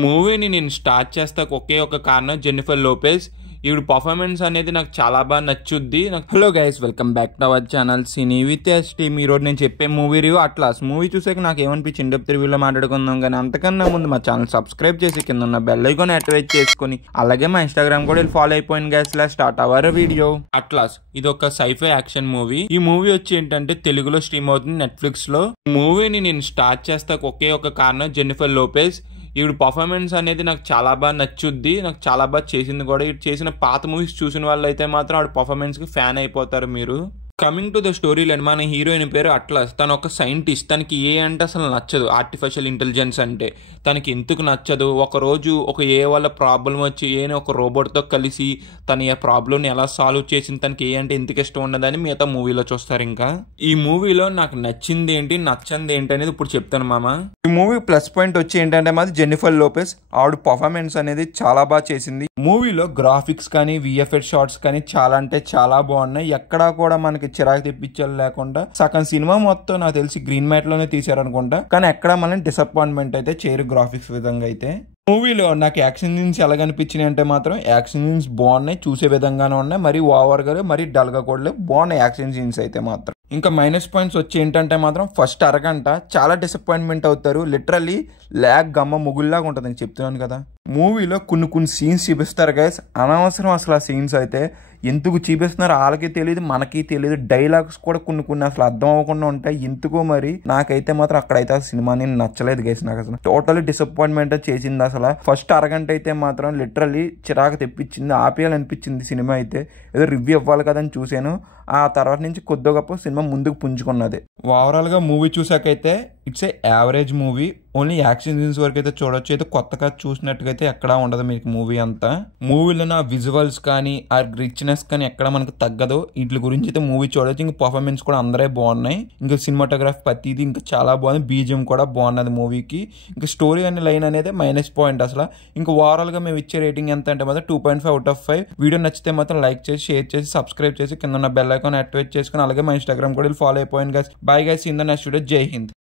మూవీని నేను స్టార్ట్ చేస్తాకు ఒకే ఒక కారణం జెన్నిఫర్ లోపెజ్. ఈవిడ పర్ఫార్మెన్స్ అనేది నాకు చాలా బాగా నచ్చుద్ది. Hello guys, welcome back to our channel cine with team. ఈరోజు నేను చెప్పే మూవీ రివ్యూ అట్లాస్. మూవీ చూసాక నాకు ఏమనిపించి ఇండెప్త్ రివ్యూలో మాట్లాడుకుందాం. కానీ అంతకన్నా ముందు మా ఛానల్ సబ్స్క్రైబ్ చేసి కింద ఉన్న బెల్ ఐకాన్ యాక్టివేట్ చేసుకుని అలాగే మా ఇన్స్టాగ్రామ్ కూడా ఫాలో అయిపోయింది గైస్. ఇలా స్టార్ట్ అవర్ వీడియో. అట్లాస్ ఇది ఒక సైఫై యాక్షన్ మూవీ. ఈ మూవీ వచ్చి ఏంటంటే తెలుగులో స్ట్రీమ్ అవుతుంది నెట్ఫ్లిక్స్ లో. మూవీని నేను స్టార్ట్ చేస్తాకు ఒకే ఒక కారణం జెన్నిఫర్ లోపెజ్. ఈవిడ పర్ఫార్మెన్స్ అనేది నాకు చాలా బాగా నచ్చుద్ది. నాకు చాలా బాగా చేసింది కూడా. ఇటు చేసిన పాత మూవీస్ చూసిన వాళ్ళు అయితే మాత్రం ఆవిడ పర్ఫార్మెన్స్ కి ఫ్యాన్ అయిపోతారు మీరు. Coming to the story line, మన హీరోయిన్ పేరు అట్లాస్. తను ఒక సైంటిస్ట్. తనకి ఏ అంటే అసలు నచ్చదు ఆర్టిఫిషియల్ ఇంటెలిజెన్స్ అంటే. తనకి ఎందుకు నచ్చదు, ఒక రోజు ఒక ఏ వల్ల ప్రాబ్లం వచ్చి ఏని ఒక రోబోట్తో కలిసి తన ఏ ప్రాబ్లమ్ని ఎలా సాల్వ్ చేసింది, తనకి ఏ అంటే ఎందుకు ఇష్టం ఉండదని మిగతా మూవీలో చూస్తారు. ఇంకా ఈ మూవీలో నాకు నచ్చింది ఏంటి నచ్చంది ఏంటి అనేది ఇప్పుడు చెప్తాను మామ. ఈ మూవీ ప్లస్ పాయింట్ వచ్చి ఏంటంటే మాది జెన్నిఫర్ లోపెజ్. ఆవిడ పర్ఫార్మెన్స్ అనేది చాలా బాగా చేసింది. మూవీలో గ్రాఫిక్స్ కానీ విఎఫ్ఎక్స్ షాట్స్ కానీ చాలా అంటే చాలా బాగున్నాయి. ఎక్కడా కూడా మనకి చిరాకు తెప్పించాలి లేకుండా సగం సినిమా మొత్తం నాకు తెలిసి గ్రీన్ మ్యాట్ లోనే తీసారనుకుంటా. కానీ ఎక్కడ మనల్ని డిసప్పాయింట్మెంట్ అయితే చేయరు గ్రాఫిక్స్ విధంగా అయితే. మూవీలో నాకు యాక్షన్ సీన్స్ ఎలా కనిపించినాయి అంటే మాత్రం యాక్షన్ సీన్స్ బాగున్నాయి, చూసే విధంగానే ఉన్నాయి. మరి ఓవర్ గా మరి డల్ గా కూడా బాగున్నాయి యాక్షన్ సీన్స్ అయితే మాత్రం. ఇంకా మైనస్ పాయింట్స్ వచ్చి ఏంటంటే మాత్రం ఫస్ట్ అరగంట చాలా డిసప్పాయింట్మెంట్ అవుతారు. లిటరల్లీ ల్యాగ్ గమ్మ ముగుల్లాగా ఉంటుంది అని చెప్తున్నాను కదా. మూవీలో కొన్ని సీన్స్ చూపిస్తారు గైస్, అనవసరం అసలు ఆ సీన్స్ అయితే. ఎందుకు చూపిస్తున్నారు వాళ్ళకి తెలియదు, మనకి తెలియదు. డైలాగ్స్ కూడా కొన్ని అసలు అర్థం అవ్వకుండా ఉంటాయి. ఎందుకో మరి నాకైతే మాత్రం అక్కడైతే ఆ సినిమాని నచ్చలేదు గైస్. నాకు అసలు టోటల్లీ డిసప్పాయింట్మెంట్ చేసింది. అసలు ఫస్ట్ అరగంట అయితే మాత్రం లిటరల్లీ చిరాకు తెప్పించింది, ఆపేయాలనిపించింది సినిమా అయితే. ఏదో రివ్యూ ఇవ్వాలి కదా అని చూశాను. ఆ తర్వాత నుంచి కొద్ది గొప్ప సినిమా ముందుకు పుంజుకున్నది. ఓవరాల్ గా మూవీ చూసాకైతే it's a average movie. Only action scenes వరకు అయితే చూడొచ్చు. అయితే కొత్తగా చూసినట్టుగైతే ఎక్కడా ఉండదు మీకు మూవీ అంతా. మూవీలో నా విజువల్స్ కానీ ఆ రిచ్నెస్ కానీ ఎక్కడ మనకు తగ్గదు. వీటి గురించి అయితే మూవీ చూడొచ్చు. ఇంకా పర్ఫార్మెన్స్ కూడా అందరే బాగున్నాయి. ఇంకా సినిమాటోగ్రఫీ ప్రతిది ఇంకా చాలా బాగుంది. బీజిఎం కూడా బాగున్నది మూవీకి. ఇంకా స్టోరీ అనే లైన్ అనేది మైనస్ పాయింట్ అసలు. ఇంకా ఓవరాల్ గా మేము ఇచ్చే రేటింగ్ ఎంత అంటే మాత్రం 2.5 out of 5. వీడియో నచ్చితే మాత్రం లైక్ చేసి షేర్ చేసి సబ్స్క్రైబ్ చేసి కింద ఉన్న బెల్ ఐకాన్ యాక్టివేట్ చేసుకుని అలాగే మా ఇన్స్టాగ్రామ్ కూడా ఫాలో అయిపోయింది guys. Bye guys, in the next video. జై హింద్.